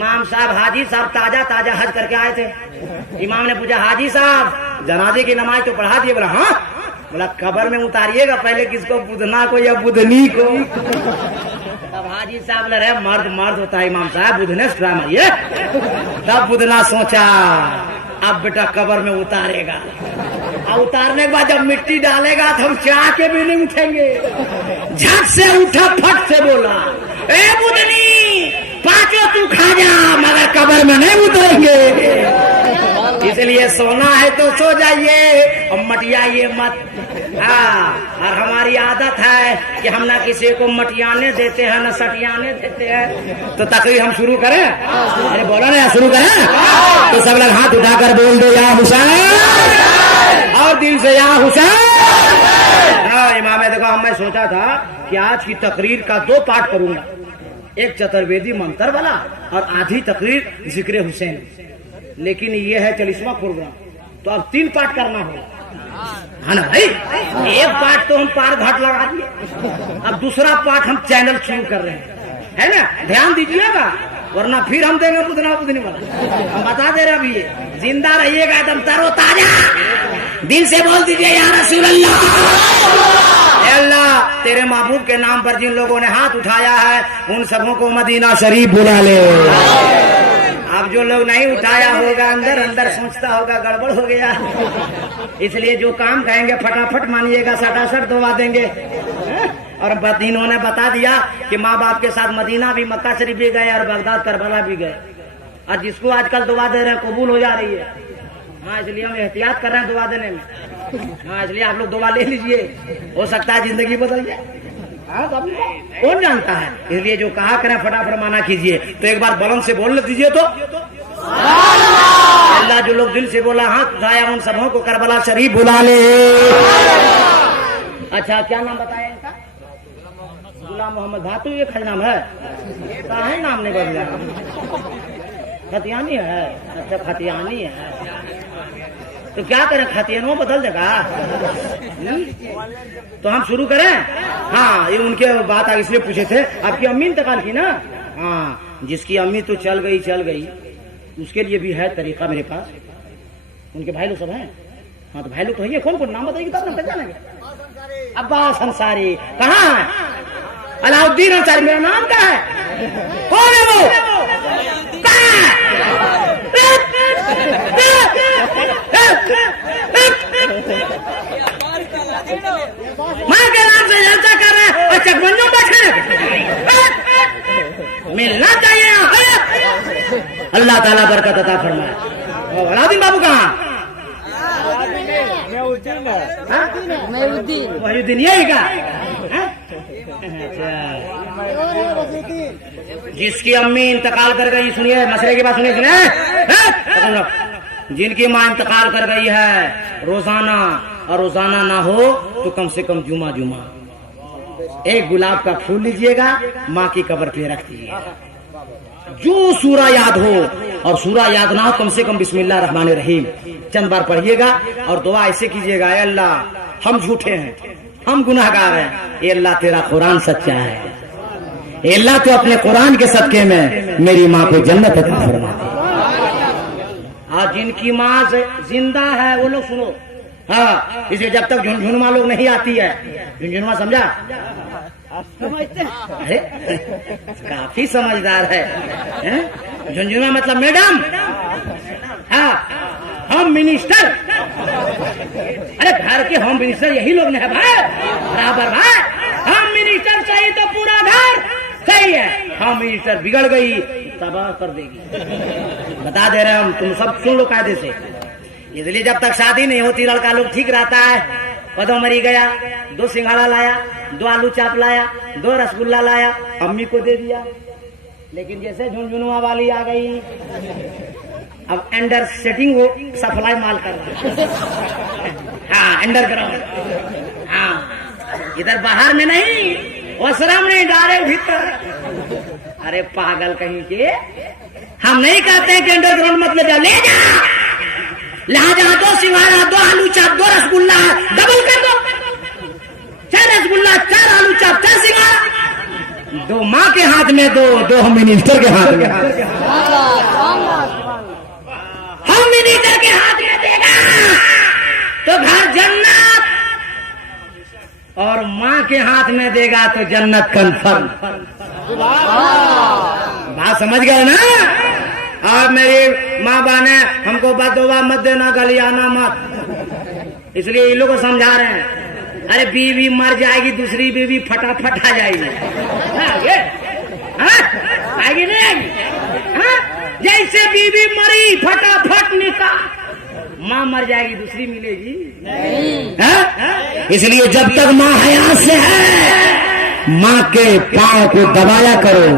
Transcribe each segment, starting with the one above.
इमाम साहब हाजी साहब ताजा ताजा हज करके आए थे। इमाम ने पूछा हाजी साहब जनाजे की नमाज तो पढ़ा दिए? बोला हाँ। बोला कब्र में उतारिएगा पहले किसको, बुधना को या बुधनी को? तब हाजी साहब बोले रहे मर्द मर्द होता है इमाम साहब, बुधने से मारिए। तब बुधना सोचा अब बेटा कब्र में उतारेगा, और उतारने के बाद जब मिट्टी डालेगा तो हम चाह के भी नहीं उठेंगे। झट से उठा, फट से बोला ए बुधनी पांचों तू खा जा, मगर कब्र में नहीं उतरेंगे। इसलिए सोना है तो सो जाइए और मटियाइए मत। और हमारी आदत है कि हम ना किसी को मटियाने देते हैं न सटियाने देते हैं। तो तकरीर हम शुरू करें? अरे बोला ना शुरू करें। तो सब लोग हाथ उठाकर बोल दो या हुसैन, और दिल से या हुसैन। हाँ इमाम देखो हम मैं सोचा था कि आज की तकरीर का 2 पार्ट करूंगा, एक चतुर्वेदी मंत्र वाला और आधी तकरीर जिक्र हुसैन। लेकिन ये है 40वां प्रोग्राम, तो अब 3 पार्ट करना होगा, है ना भाई? एक पार्ट तो हम पार घाट लगा दिए, अब दूसरा पार्ट हम चैनल शुरू कर रहे हैं, है ना? ध्यान दीजिएगा वरना फिर हम देंगे बुधना बुधनी वाला। हम बता दे रहे अभी ये जिंदा रहिएगा एकदम तरोताजा। दिल से बोल दीजिए या रसूल अल्लाह। अल्लाह तेरे महबूब के नाम पर जिन लोगों ने हाथ उठाया है उन सबों को मदीना शरीफ बुला ले। अब जो लोग नहीं उठाया होगा अंदर अंदर सोचता होगा गड़बड़ हो गया, इसलिए जो काम कहेंगे फटाफट मानिएगा, सटासट दबा देंगे। और इन्होंने बता दिया कि माँ बाप के साथ मदीना भी, मक्का शरीफ भी गए और बगदाद करबला भी गए, और जिसको आजकल दुआ दे रहे हैं कबूल हो जा रही है। हाँ इसलिए हम एहतियात कर रहे हैं दुआ देने में। हाँ इसलिए आप लोग दुआ ले लीजिए, हो सकता है जिंदगी बदल जाए। हाँ कौन जानता है, इसलिए जो कहा करें फटाफट माना कीजिए। तो एक बार बुलंद से बोल दीजिए तो अल्लाह। जो लोग दिल से बोला हाथ उठाया उन सबों को करबला शरीफ बुला ले। अच्छा क्या नाम बताया इनका? गुलाम मोहम्मद भातू, ये खज नाम है? कहा है नाम नहीं बदला? खतियानी है? अच्छा खतियानी है, तो क्या करें खतियानों बदल देगा। तो हम शुरू करें? हाँ ये उनके बात आगे इसलिए पूछे थे, आपकी अम्मी इंतकाल की ना? हाँ जिसकी अम्मी तो चल गई उसके लिए भी है तरीका मेरे पास। उनके भाई लोग सब हैं? हाँ तो भाई लोग तो है, कौन कौन नाम बताइए तब ना पहचानेंगे। अब्बास अंसारी कहाँ है? अलाउद्दीन अंसारी मेरा नाम क्या है? कौन है वो? माँ के नाम से जलसा कर रहे हैं और चकमंजों बैठे मिलना चाहिए। अल्लाह ताला बरकत अता फरमाए। अलाउद्दीन बाबू कहाँ? महीउद्दीन यही का? जिसकी अम्मी इंतकाल कर गई, सुनिए मसले की बात सुनिए। जिनकी माँ इंतकाल कर गई है रोजाना, और रोजाना ना हो तो कम से कम जुमा जुमा एक गुलाब का फूल लीजिएगा, माँ की कब्र पे रख दीजिएगा। जो सूरा याद हो, और सूरा याद ना हो कम से कम बिस्मिल्लाह रहमान रहीम चंद बार पढ़िएगा, और दुआ ऐसे कीजिएगा अल्लाह हम झूठे हैं, हम गुनाहगार हैं, ये अल्लाह तेरा कुरान सच्चा है, ये अल्लाह तो अपने कुरान के सदके में मेरी माँ को जन्नत अता फरमा दे। और जिनकी माँ जिंदा है वो लोग सुनो। हाँ इसलिए जब तक झुनझुनमा लोग नहीं आती है, झुनझुनमा समझा? अरे काफी समझदार है। झुनझुनमा मतलब मैडम। हाँ होम मिनिस्टर, अरे घर के होम मिनिस्टर यही लोग है भाई, बराबर भाई। होम मिनिस्टर सही तो पूरा घर सही है, होम मिनिस्टर बिगड़ गई तबाह कर देगी। बता दे रहे हम, तुम सब सुन लो कायदे से। इसलिए जब तक शादी नहीं होती लड़का लोग ठीक रहता है। कदों मरी गया, 2 सिंघाड़ा लाया, 2 आलू चाप लाया, 2 रसगुल्ला लाया, अम्मी को दे दिया। लेकिन जैसे झुनझुनुआ वाली आ गई, अब अंडर सेटिंग वो सप्लाई माल कर रहा है। हाँ अंडरग्राउंड, हाँ इधर बाहर में नहीं, वसराम नहीं, डायरेक्ट भीतर। अरे पागल कहीं के, हम नहीं कहते हैं कि अंडरग्राउंड मत ले जा, ले जा। लिहाजा 2 सिंघाड़ा, 2 आलू चाप, 2 रसगुल्ला डबल कर दो, 4 रसगुल्ला, 4 आलू चाप, 4 सिंघाड़ा। 2 माँ के हाथ में, 2 मिनिस्टर के हाथ में। लीटर के हाथ में देगा तो घर जन्नत, और माँ के हाथ में देगा तो जन्नत कंफर्म। बात समझ गए ना? और मेरी माँ बहने हमको बददुआ मत देना, गलियाना मत, इसलिए इन लोगों को समझा रहे हैं। अरे बीवी मर जाएगी, दूसरी बीवी फटाफट आ जाएगी। आएगी नहीं आएगी? जैसे बीवी मरी फटाफट निकाह, माँ मर जाएगी दूसरी मिलेगी नहीं। इसलिए जब तक माँ हयात से है, माँ के पाँव को दबाया करो,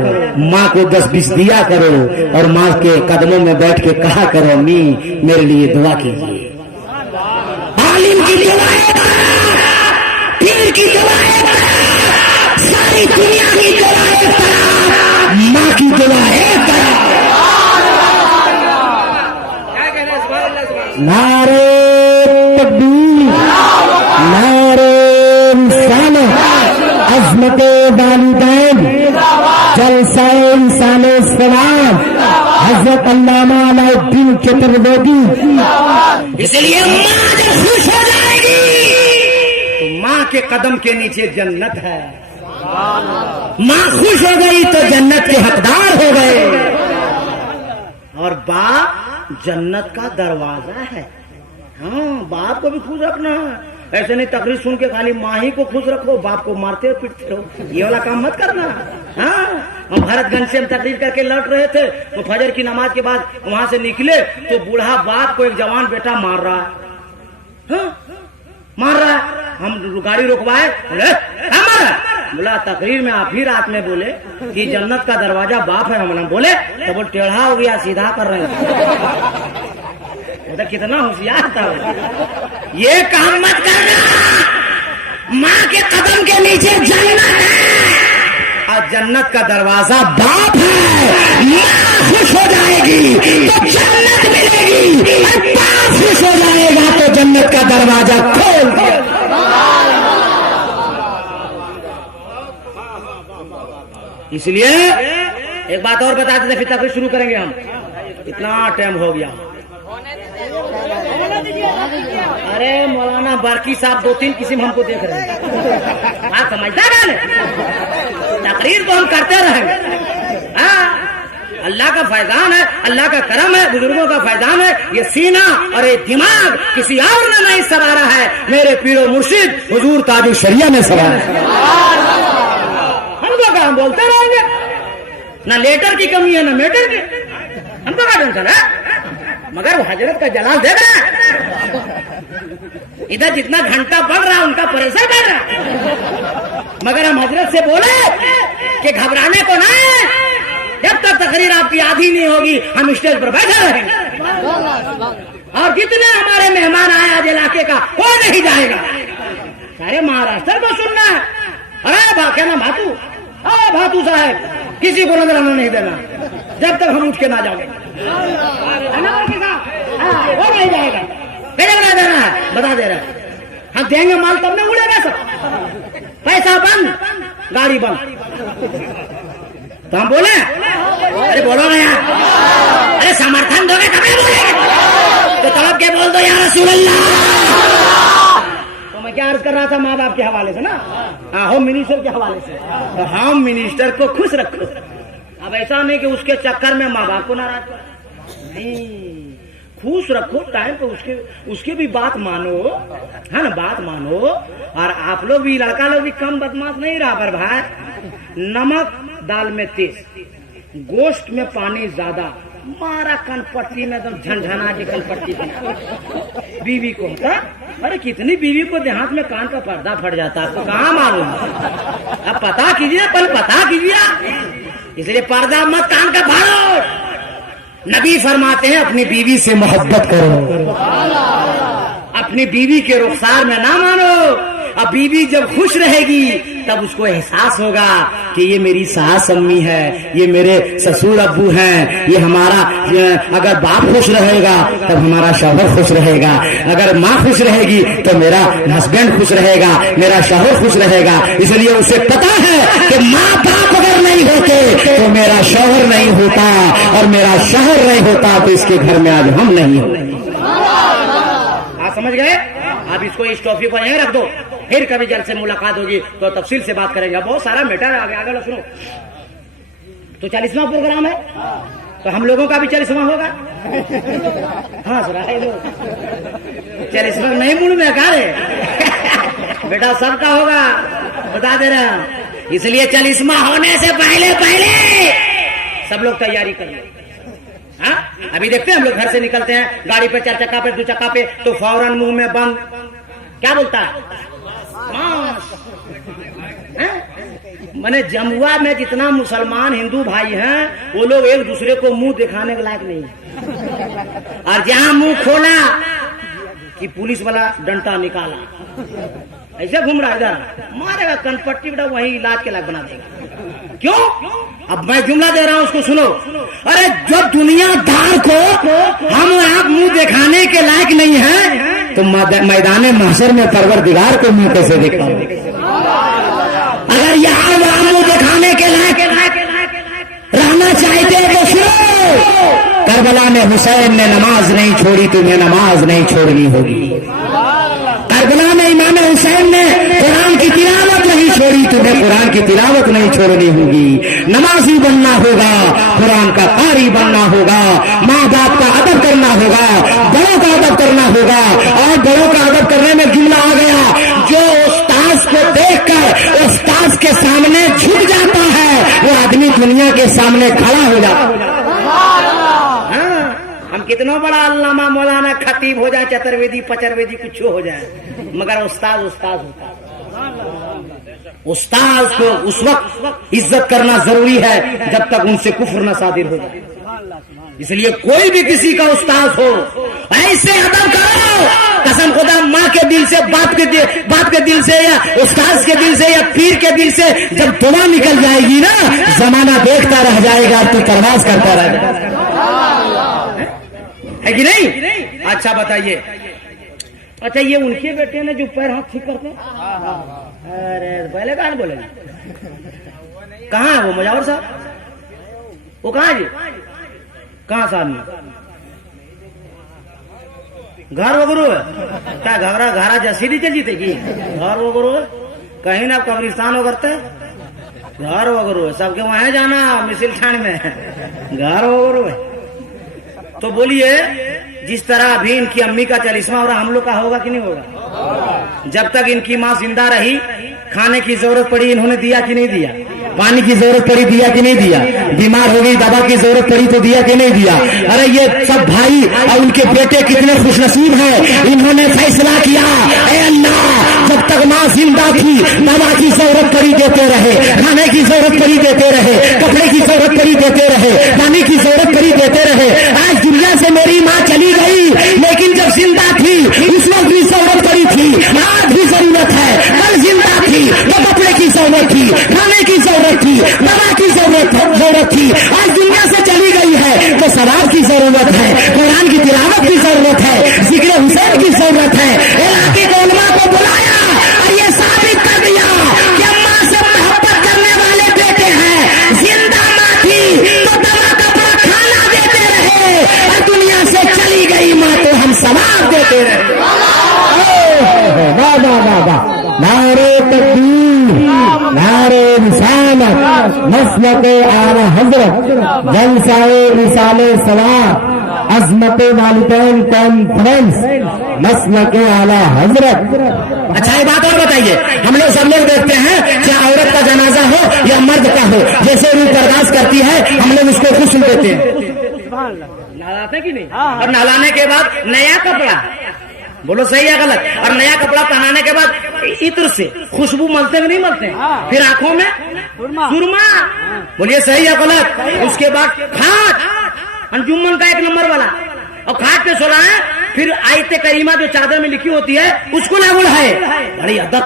माँ को 10-20 दिया करो, और माँ के कदमों में बैठ के कहा करो, अम्मी मेरे लिए दुआ कीजिए। आलिम की दुआएं, पीर की दुआएं, सारी दुनिया की दुआएं, माँ की दुआएं करो। नारे तकबीर, नारे रिसालत, अज़मते वालिदैन, जलसाए इंसाने सलाम, हज़रत अल्लामा अलाउद्दीन चतुर्वेदी। इसलिए माँ जब खुश हो जाएगी तो माँ के कदम के नीचे जन्नत है। माँ खुश हो गई तो जन्नत के हकदार हो गए। और बाप जन्नत का दरवाजा है। हाँ, बाप को भी खुश रखना है। ऐसे नहीं तकरीर सुन के खाली माँ ही को खुश रखो, बाप को मारते हो पीटते हो, ये वाला काम मत करना। हाँ, हम भरतगंज से हम तकरीर करके लौट रहे थे तो फजर की नमाज के बाद वहां से निकले तो बूढ़ा बाप को एक जवान बेटा मार रहा है। हाँ, मार रहा है। हम गाड़ी रुकवाए, बोले बोला तकरीर में आप ही रात में बोले कि जन्नत का दरवाजा बाप है। हम बोले तो बोल टेढ़ा हो गया, सीधा कर रहे हैं। तो कितना होशियार था। ये काम मत करना, माँ के कदम के नीचे जन्नत है और जन्नत का दरवाजा बाप है। माँ खुश हो जाएगी तो जन्नत मिलेगी, और बाप खुश हो जाएगा तो जन्नत का दरवाजा खोल दिया। इसलिए एक बात और बता देते, फिर तकरीर शुरू करेंगे हम। इतना टाइम हो गया। अरे मौलाना बारकी साहब 2-3 किस्म हमको देख रहे हैं। आप समझता है? तकरीर तो हम करते रहेंगे। अल्लाह का फैजान है, अल्लाह का करम है, बुजुर्गों का फैजान है। ये सीना और ये दिमाग किसी और ने नहीं सवारा है, मेरे पीरो मुर्शिद हुजूर ताजुल शरिया ने सवारा है। हम बोलते रहेंगे, ना लेटर की कमी है ना मेटर की, हमको क्या टेंशन है। मगर वो हजरत का जलाल दे रहा है। इधर जितना घंटा बढ़ रहा है उनका प्रेशर बढ़ रहा है। मगर हम हजरत से बोले कि घबराने को ना है, जब तक तकरीर आपकी आधी नहीं होगी हम स्टेज पर बैठे रहेंगे। और जितने हमारे मेहमान आए आज इलाके का, कोई नहीं जाएगा। सारे महाराष्ट्र को सुनना है। अरे बाकी ना भातू, भातू साहब, किसी को नजर आना नहीं देना जब तक हम उठ के ना जाओगे। वो नहीं जाएगा, मेरे बना देना है, बता दे रहे हम देंगे माल तब ना उड़ेगा सब। पैसा बंद, गाड़ी बंद। तो हम बोले, अरे बोलो ना यार, अरे समर्थन दोगे तब बोलेंगे। तो तड़प के बोल दो या रसूल अल्लाह। तो मैं क्या अर्ज कर रहा था माँ बाप के हवाले से ना, होम मिनिस्टर के हवाले से। तो होम मिनिस्टर को खुश रखो। अब ऐसा नहीं कि उसके चक्कर में माँ बाप को नाराज करो, नहीं, खुश रखो। टाइम पे उसके भी बात मानो, है ना, बात मानो। और आप लोग भी, लड़का लोग भी कम बदमाश नहीं रहा। पर भाई नमक दाल में तेज, गोश्त में पानी ज्यादा, मारा कनपट्टी में एकदम झनझना के कनपट्टी बना बीवी को। अरे कितनी बीवी को देहात में कान का पर्दा फट जाता है, आपको कहाँ मालूम? अब पता कीजिए, पल पता कीजिए। इसलिए पर्दा मत कान का फाड़ो। नबी फरमाते हैं अपनी बीवी से मोहब्बत करो, अपनी बीवी के रुखसार में ना मानो। अब बीवी जब खुश रहेगी तब उसको एहसास होगा कि ये मेरी सास अम्मी है, ये मेरे ससुर अब्बू हैं, ये हमारा। अगर बाप खुश रहेगा तब हमारा शौहर खुश रहेगा, अगर माँ खुश रहेगी तो मेरा हस्बैंड खुश रहेगा, मेरा शौहर खुश रहेगा। इसलिए उसे पता है कि माँ बाप अगर नहीं होते तो मेरा शौहर नहीं होता, और मेरा शौहर नहीं होता तो इसके घर में आज हम नहीं होते। बात समझ गए? आप इसको इस टॉपिक पर यहीं रख दो, फिर कभी जल्द से मुलाकात होगी तो तफसील से बात करेंगे। बहुत सारा मैटर आगे आगे सुनो। तो 40वां प्रोग्राम है, तो हम लोगों का भी 40वां होगा। हाँ सुना है लोग 40वां नहीं मूड में कार है बेटा, सबका होगा, बता दे रहे हैं। इसलिए 40वां होने से पहले सब लोग तैयारी कर ले। हाँ अभी देखते हैं हम लोग घर से निकलते हैं गाड़ी पे, 4 चक्का पे, 2 चक्का पे, तो फौरन मुंह में बंद क्या बोलता है, माने जमुआ में जितना मुसलमान हिंदू भाई हैं वो लोग एक दूसरे को मुंह दिखाने के लायक नहीं है। और जहां मुंह खोला कि पुलिस वाला डंडा निकाला, ऐसे घूम रहा इधर, मारेगा कनपट्टी बेटा, वही इलाज के लायक बना देगा। क्यों? अब मैं जुमला दे रहा हूं उसको सुनो। अरे जब दुनियादार को हम आप मुंह दिखाने के लायक नहीं है तो मैदान महशर में परवरदिगार को मुंह कैसे दिखाओगे? अगर यहाँ वहां मुंह दिखाने के लायक रहना चाहते तो सुनो, करबला में हुसैन ने नमाज नहीं छोड़ी, तुम्हें नमाज नहीं छोड़नी होगी। करबला में इमाम हुसैन ने कुरान की तिलावत नहीं छोड़ी, तुम्हें कुरान की तिलावत नहीं छोड़नी होगी। नमाजी बनना होगा, कुरान का कारी बनना होगा, माँ बाप का अदब करना होगा, बड़ों का अदब करना होगा। और बड़ों का अदब करने में जुमला आ गया, जो उस्ताद को देखकर उस्ताद के सामने झुक जाता है वो आदमी दुनिया के सामने खड़ा हो जाता है। हम कितना बड़ा अल्लामा मौलाना खतीब हो जाए, चतुर्वेदी पचरवेदी कुछ हो जाए, मगर उस्ताद होता है। उस्ताद को उस वक्त इज्जत करना जरूरी है जब तक उनसे कुफ्र न सादिर हो जाए। इसलिए कोई भी किसी का उस्ताद हो ऐसे अदब करो, कसम खुदा माँ के दिल से, बाप के दिल से, या उस्ताद के दिल से, या पीर के दिल से जब दुआ निकल जाएगी ना, जमाना देखता रह जाएगा, तू परवाज करता रह जाएगा, है कि नहीं? अच्छा बताइए, अच्छा ये उनके बेटे ने जो पैर हाथ ठीक करते, अरे पहले कहाँ बोलेंगे, कहाँ है वो मुजावर साहब, वो कहाँ जी, कहाँ साहब में घर वगरू है क्या, घरा जसीदी चल जीतेगी, घर वगरू है कहीं ना, कब्रिस्तान वगरते घर वगरू है, सबके वहां जाना मिसिल ठाण में घर वगरू है। तो बोलिए जिस तरह अभी इनकी अम्मी का 40वां हो रहा, हम लोग का होगा कि नहीं होगा? जब तक इनकी माँ जिंदा रही, खाने की जरूरत पड़ी इन्होंने दिया कि नहीं दिया, पानी की जरूरत पड़ी दिया कि नहीं दिया, बीमार हो गई दवा की जरूरत पड़ी तो दिया कि नहीं दिया। अरे ये सब भाई और उनके बेटे कितने खुशनसीब हैं, इन्होंने फैसला किया, ऐ अल्लाह जब तक माँ जिंदा थी दवा की जरूरत पड़ी देते रहे, खाने की जरूरत पड़ी देते रहे, कपड़े की जरूरत पड़ी देते रहे, पानी की जरूरत पड़ी देते रहे। आज दुनिया से मेरी माँ चली गई, लेकिन जब जिंदा थी उस वक्त भी जरूरत पड़ी थी, आज भी जरूरत है। कल जिंदा थी तो कपड़े की जरूरत थी, खाने की जरूरत थी, दवा की जरूरत थी। आज दुनिया से चली गई है तो सवाब की जरूरत है, कुरान की तिलावत की जरूरत है, जिक्र हुसैन की जरूरत है। इलाके के उलमा को बुलाया और ये साबित कर दिया कि अम्मा से मोहब्बत करने वाले बेटे हैं। जिंदा माँ थी तो दवा कपड़ा खाना देते रहे, और दुनिया से चली गई माँ तो हम सवाब देते रहे। वाह वाह वाह वाह, नारे तकबीर, नारे रिसालत, मसलके आला हजरत, जलसाए रिसाले सवाब, अजमते वालिदैन कॉन्फ्रेंस, मसलके आला हजरत। अच्छा ये बात और बताइए, हम लोग सब लोग देखते हैं चाहे औरत का जनाजा हो या मर्द का हो, जैसे रूह बर्दाश्त करती है हम लोग उसको गुस्ल देते हैं, नहलाते कि नहीं, और नहलाने के बाद नया कपड़ा, बोलो सही है गलत, और नया कपड़ा पहनाने के बाद इत्र से खुशबू मलते हैं नहीं मलते हैं, फिर आंखों में सुरमा, बोलिए सही है गलत। उसके बाद खाट, अंजुमन का 1 नंबर वाला, और खाट पे सोना है, फिर आयते करीमा जो चादर में लिखी होती है उसको लागू है, बड़ी अदब,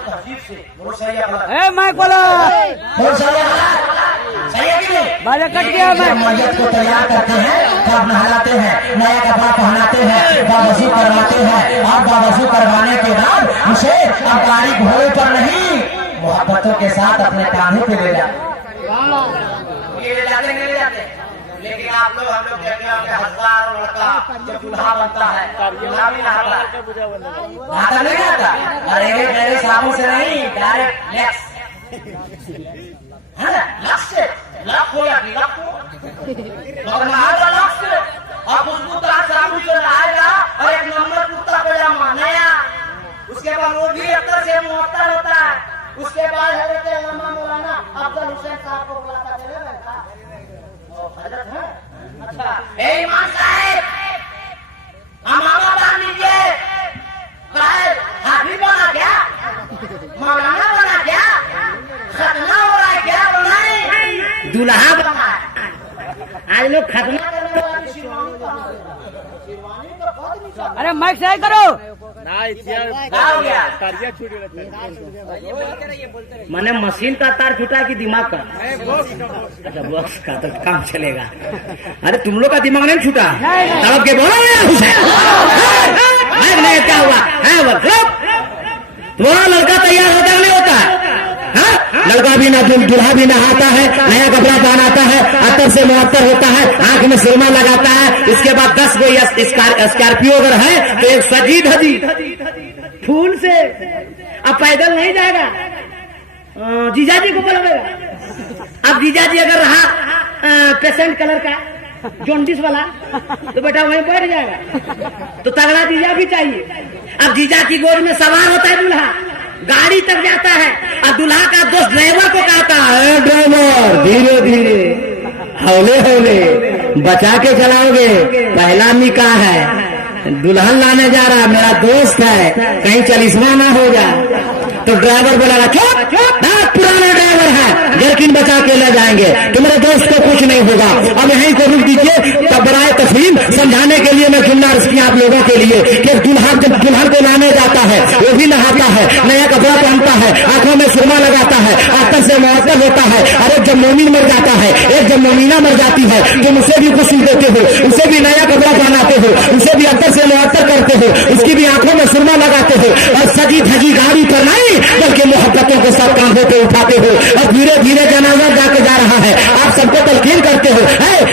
बाजा कट गया। मैयत को तैयार करते हैं, तब नहलाते हैं, नया कपड़ा पहनाते हैं, बावजू करवाते हैं, और बावजू करवाने के बाद उसे अब गाड़ी घोड़े पर नहीं मोहब्बतों के साथ अपने कान्हे पे ले जाते, लेकिन आप लोग हम लोग कहते हैं 1000 लड़का जब दूल्हा बनता है दूल्हा भी नहाता है, नहाता नहीं आता, अरे मेरे साबुन से नहीं, डायरेक्ट लक्स है ना, लक्स से लक हो या लक हो, मगर नहाएगा लक्स से और खुशबू का साबुन से नहाएगा और एक नंबर कुत्ता पजामा नया, उसके बाद वो भी अक्सर से मुअत्तर होता है, उसके बाद हजरत अल्लामा मौलाना अफजल हुसैन साहब को बुलाता चले बैठा हजरत है। अच्छा ए इमाम साहब अमामा बांध लीजिए, हाथी बना क्या, मौलाना बना क्या, खतना हो रहा है क्या, बनाए दूल्हा बना है। आज लोग खतना करने वाले शेरवानी तो बहुत निशा। अरे माइक सही करो। मैंने मशीन का तार छूटा कि दिमाग का? अच्छा बॉक्स का तो काम चलेगा। अरे तुम लोग का दिमाग नहीं छूटा? तड़प के बोलो नहीं, क्या हुआ है? तुम्हारा लड़का तैयार होता नहीं होता? लड़का भी ना दूल्हा भी नहाता है, नया कपड़ा पहनाता है, अतर से मुअत्तर होता है, आंख में सुरमा लगाता है, इसके बाद 10 को स्कॉर्पियो अगर है तो एक सजी धजी फूल से, अब पैदल नहीं जाएगा, जीजाजी को बुलावेगा। अब जीजाजी अगर रहा पेशेंट कलर का जॉन्डिस वाला तो बेटा वहीं बैठ जाएगा, तो तगड़ा जीजा भी चाहिए। अब जीजा की गोद में सवार होता है दूल्हा, गाड़ी तक जाता है और दूल्हा का दोस्त ड्राइवर को कहता है ड्राइवर धीरे धीरे हौले हौले बचा के चलाओगे, पहला निकाह है, दुल्हन लाने जा रहा मेरा दोस्त है, कहीं चलिस्मा ना हो जाए। तो ड्राइवर बोला चुप, पुराना ड्राइवर है, जर्किन बचा के ले जाएंगे, तुम्हारे दोस्त को कुछ नहीं होगा। अब यहीं को रुक दीजिए। तब बराए तस्लीम समझाने के लिए मैं जुमला अर्ज किया आप लोगों के लिए कि दुल्हन जब दुल्हन को लाने जाता है वो भी नहाता है, नया कपड़ा पहनता है, आंखों में सुरमा लगाता है, आकर से मुअत्तर होता है। अरे जब मोमिन मर जाता है, एक जब मोमिना मर जाती है, तुम उसे भी गुस्ल देते हो, उसे भी नया कपड़ा पहनाते हो, उसे भी अंदर से मुअत्तर करते हो, उसकी भी आंखों में सुरमा लगाते हो और सजी धजी गाड़ी पर नहीं बल्कि मोहब्बतों के साथ कांधों पे उठाते हो और धीरे धीरे जनाजा जाके जा रहा है। आप सबको तलकीन करते हो,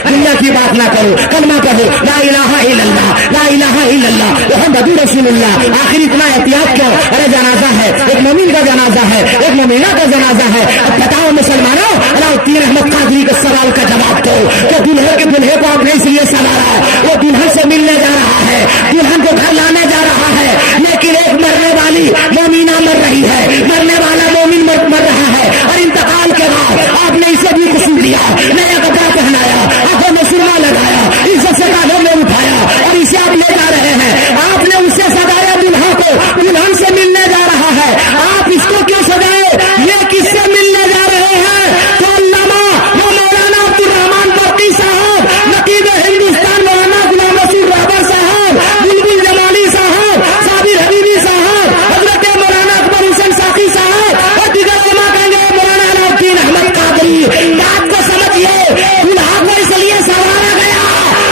दुनिया की बात ना करो, कलमा पढ़ो, ला इलाहा इल्लल्लाह, ला इलाहा इल्लल्लाह मुहम्मदुर रसूलुल्लाह। आखिर इतना एहतियात क्यों? अरे जनाजा है, एक मोमिन का जनाजा है, एक मोमिना का जनाजा है। अब बताओ मुसलमानों, अलाउद्दीन अहमद कादरी के सवाल का जवाब दो कि दुल्हे को आपने इसलिए सवारा, वो दुल्हन से मिलने जा रहा है, दुल्हन को घर लाने जा रहा है, लेकिन एक मरने वाली मोमिना मर रही है, मरने वाला मोमिन मर रहा है और इंतकाल के बाद आपने इसे भी कुछ दिया, नया कपड़ा पहनाया, आंखों में सुरमा लगाया, इज्जत से कांधों में उठाया और इसे आप ले जा रहे हैं। आपने उसे सजाया दुल्हा को, दुल्हन से मिलने जा रहा है, आप इसको क्यों सजाए? ये किससे मिलने जा रहे हैं? तो अल्लामा वो मौलाना अब्दुल रहमान बरकी साहब, नकीब हिंदुस्तान मौलाना गुलाम रसूल रहबर साहब, बुलबुल जमाली साहब, साबिर हबीबी साहब, हजरत मौलाना अकबर हुसैन साकी साहब और दिगर उलमा कहेंगे मौलाना अलाउद्दीन अहमद कादरी। बात को समझिए, दुल्हा को इसलिए सवारा गया,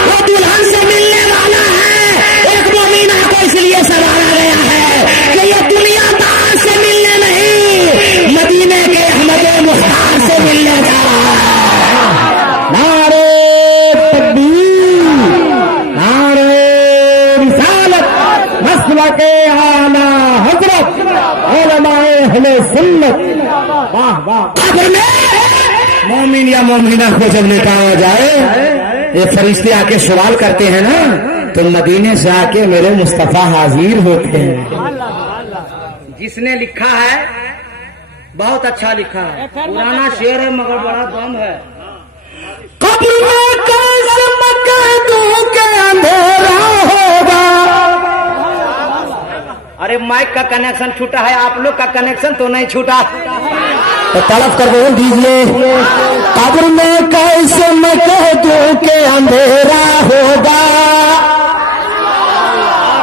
वो दुल्हन से मिलने वाला है, एक मोमिना को इसलिए सवारा गया है कि ये दुनियादार से मिलने नहीं, मदीने के अहमद मुख्तार से मिलने जा रहा है। नारे तकबीर, नारे रिसालत, मसलके आला हजरत, उलमाए अहले सुन्नत। वाह वाह। कब्र में मोमिन या मोमिना को जब निकाला जाए, ये फरिश्ते आके सवाल करते हैं ना, तो मदीने से आके मेरे मुस्तफा हाजिर होते हैं। जिसने लिखा है बहुत अच्छा लिखा है, पुराना शेर है मगर बड़ा दम है। कब्र में कैसे मकदू के अंधेरा होगा। अरे माइक का कनेक्शन छूटा है, आप लोग का कनेक्शन तो नहीं छूटा, तो तड़प कर बोल दीजिए। कब्र में कैसे मकदू के अंधेरा होगा।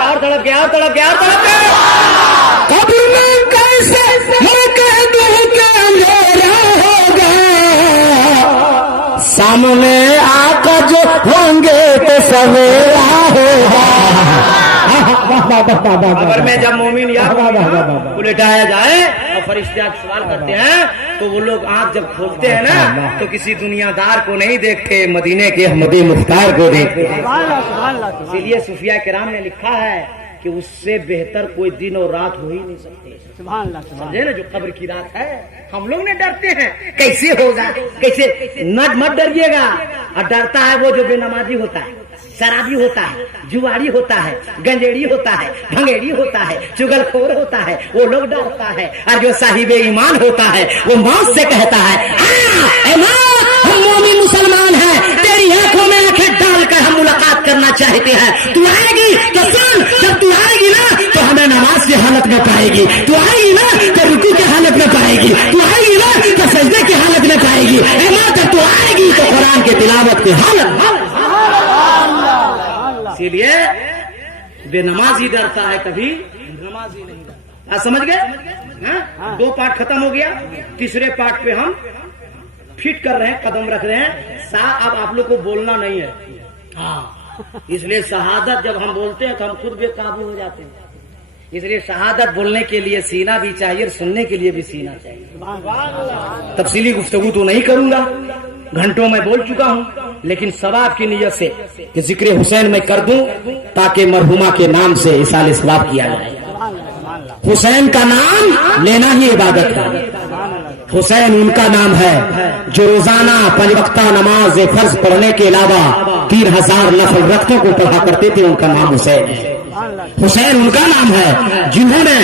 और तड़प गया, और तड़प गया, और तड़प गया। कब्र में कैसे मकदू के अंधेरा होगा, सामने आकर जो होंगे तो सवेरा होगा। कब्र में जब मोमिन या को लिटाया जाए और फरिश्ते सवाल करते हैं तो वो लोग आंख जब खोलते हैं ना तो किसी दुनियादार को नहीं देखते, मदीने के अहमदी मुख्तार को देखते हैं। इसीलिए सूफिया किराम ने लिखा है कि उससे बेहतर कोई दिन और रात हो ही नहीं सकते। समझे ना, जो कब्र की रात है हम लोग ने डरते हैं कैसे होगा, कैसे मत डरिएगा। और डरता है वो जो बेनमाजी होता है, शराबी होता है, जुआरी होता है, गंजेड़ी होता है, भंगेड़ी होता है, चुगलखोर होता है, वो लोग डरता है। और जो साहिबे ईमान होता है वो मौत से कहता है हम मोमिन मुसलमान हैं, तेरी आंखों में आंखें डालकर हम मुलाकात करना चाहते हैं। तू आएगी तो सुन, जब तू आएगी ना तो हमें नमाज की हालत में पाएगी, तू आएगी ना तो रुकू की हालत में पाएगी, तू आएगी ना तो सजदे की हालत में पाएगी, जब तू आएगी तो कुरान की तिलावत की हालत। इसीलिए बेनमाजी डरता है, कभी नमाजी नहीं डरता। आप समझ गए? 2 पार्ट खत्म हो गया, तीसरे पार्ट पे हम फिट कर रहे हैं, कदम रख रहे हैं। अब आप लोग को बोलना नहीं है, इसलिए शहादत जब हम बोलते हैं तो हम खुद बेकाबू हो जाते हैं। इसलिए शहादत बोलने के लिए सीना भी चाहिए और सुनने के लिए भी सीना चाहिए। तफसीली गुफ्तगू तो नहीं करूंगा, घंटों में बोल चुका हूँ, लेकिन सवाब की नियत से कि जिक्र हुसैन में कर दूं ताकि मरहुमा के नाम से इसाले सवाब किया जाए। हुसैन का नाम लेना ही इबादत है। हुसैन उनका नाम है जो रोजाना 5 वक्ता नमाज फर्ज पढ़ने के अलावा 3000 नफल रक्तों को पढ़ा करते थे, उनका नाम हुसैन है। हुसैन उनका नाम है जिन्होंने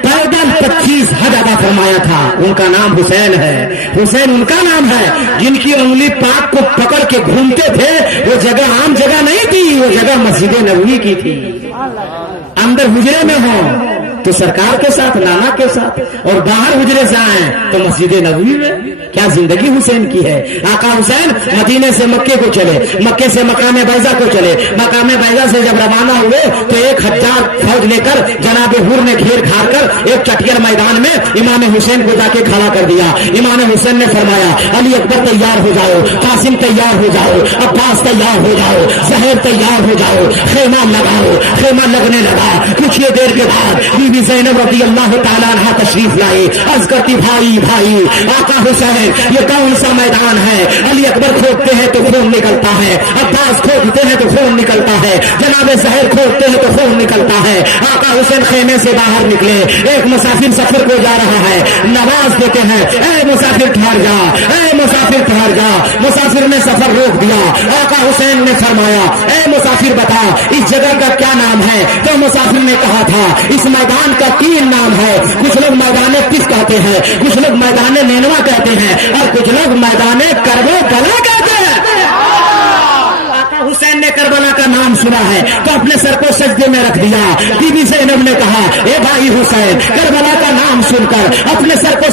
पैदल 25 हज अदा फरमाया था, उनका नाम हुसैन है। हुसैन उनका नाम है जिनकी उंगली पाक को पकड़ के घूमते थे, वो जगह आम जगह नहीं थी, वो जगह मस्जिद नबवी की थी। अंदर हुजरे में हो तो सरकार के साथ, नाना के साथ, और बाहर हुजरे से आए तो मस्जिद नबवी में। क्या जिंदगी हुसैन की है। आका हुसैन मदीने से मक्के को चले, मक्के से मकामे बैजा को चले, मकामे बैजा से जब रवाना हुए तो 1000 फौज लेकर जनाब हुर ने घेर घार कर एक चटियर मैदान में इमाम हुसैन को जाके खड़ा कर दिया। इमाम हुसैन ने फरमाया अली अकबर तैयार हो जाओ, कासिम तैयार हो जाओ, अब्बास तैयार हो जाओ, जहर तैयार हो जाओ, खेमा लगाओ। खेमा लगने लगा। कुछ ही देर के बाद बीबी ज़ैनब रज़ी अल्लाह ताला अन्हा तशरीफ लाए। अर्ज करती भाई भाई आका हुसैन ये कौन सा मैदान है। अली अकबर खोदते हैं तो खून निकलता है, अब्बास खोदते हैं तो खून निकलता है, जनाब जहर खोदते हैं तो खून निकलता है। आका हुसैन खेमे से बाहर निकले, एक मुसाफिर सफर को जा रहा है, नवाज देते हैं ए मुसाफिर ठहर जा, ए मुसाफिर ठहर जा। मुसाफिर ने सफर रोक दिया। आका हुसैन ने फरमाया ए मुसाफिर बता इस जगह का क्या नाम है। तो मुसाफिर ने कहा था इस मैदान का 3 नाम है। कुछ लोग मैदान किस कहते हैं, कुछ लोग मैदान नैनवा कहते हैं, और कुछ लोग मैदान करबला कहते हैं। आका हुसैन ने करबला का नाम सुना है तो अपने सर को सजदे में रख दिया। बीबी ज़ैनब ने कहा ए भाई हुसैन, करबला का नाम सुनकर अपने सर को